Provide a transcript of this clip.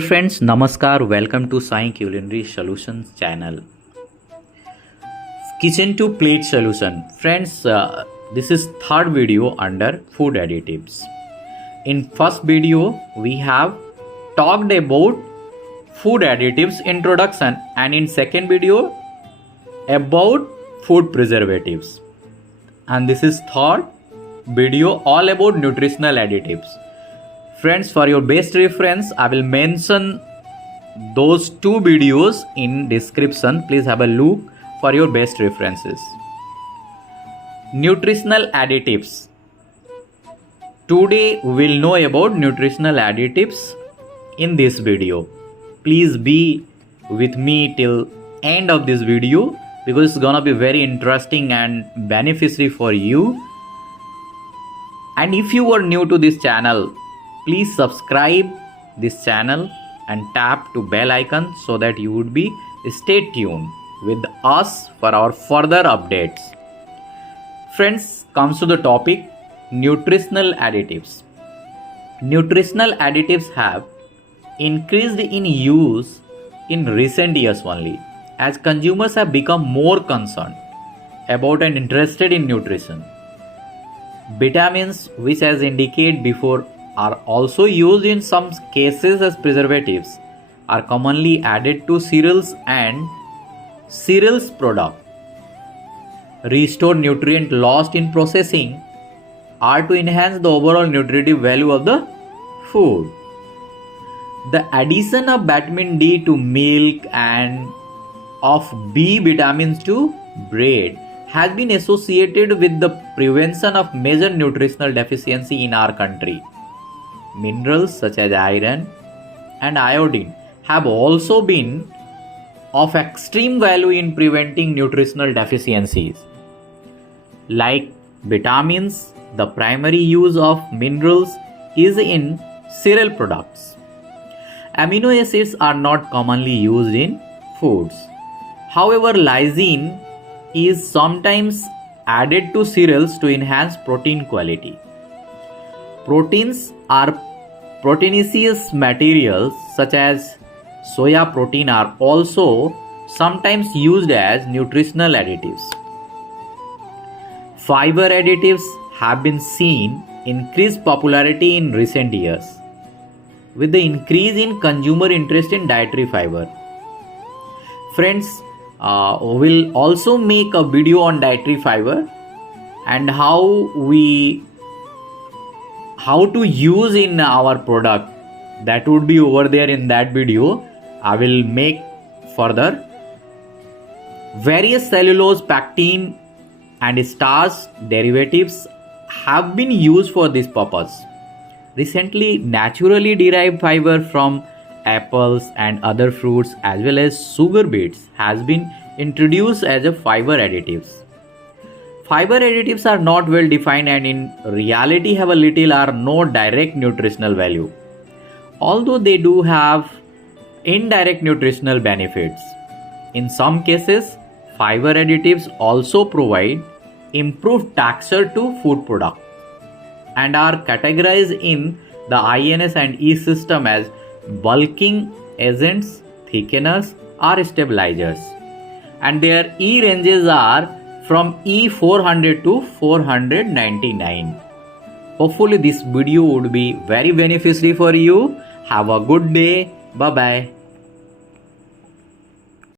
Friends, Namaskar. Welcome to Sai Culinary Solutions channel. Kitchen to plate solution. Friends, this is third video under food additives. In first video, we have talked about food additives introduction, and in second video about food preservatives. And this is third video all about nutritional additives. Friends, for your best reference, I will mention those two videos in description. Please have a look for your best references. Nutritional additives. Today we will know about nutritional additives in this video. Please be with me till end of this video because it's gonna be very interesting and beneficiary for you. And if you are new to this channel, please subscribe this channel and tap to bell icon so that you would be stay tuned with us for our further updates. Friends, comes to the topic nutritional additives. Nutritional additives have increased in use in recent years only as consumers have become more concerned about and interested in nutrition. Vitamins, which as indicated before are also used in some cases as preservatives, are commonly added to cereals and cereals product. Restore nutrient lost in processing are to enhance the overall nutritive value of the food. The addition of vitamin D to milk and of B vitamins to bread has been associated with the prevention of major nutritional deficiency in our country. Minerals such as iron and iodine have also been of extreme value in preventing nutritional deficiencies. Like vitamins, the primary use of minerals is in cereal products. Amino acids are not commonly used in foods. However, lysine is sometimes added to cereals to enhance protein quality. Proteins are proteinaceous materials such as soya protein are also sometimes used as nutritional additives. Fiber additives have been seen increased popularity in recent years with the increase in consumer interest in dietary fiber. Friends, we'll also make a video on dietary fiber and how to use in our product. That would be over there in that video. I will make further. Various cellulose, pectin and starch derivatives have been used for this purpose. Recently, naturally derived fiber from apples and other fruits as well as sugar beets has been introduced as a fiber additives. Fiber additives are not well defined and in reality have a little or no direct nutritional value, although they do have indirect nutritional benefits. In some cases, fiber additives also provide improved texture to food products and are categorized in the INS and E system as bulking agents, thickeners or stabilizers, and their E ranges are from E400 to 499. Hopefully this video would be very beneficial for you. Have a good day. Bye bye.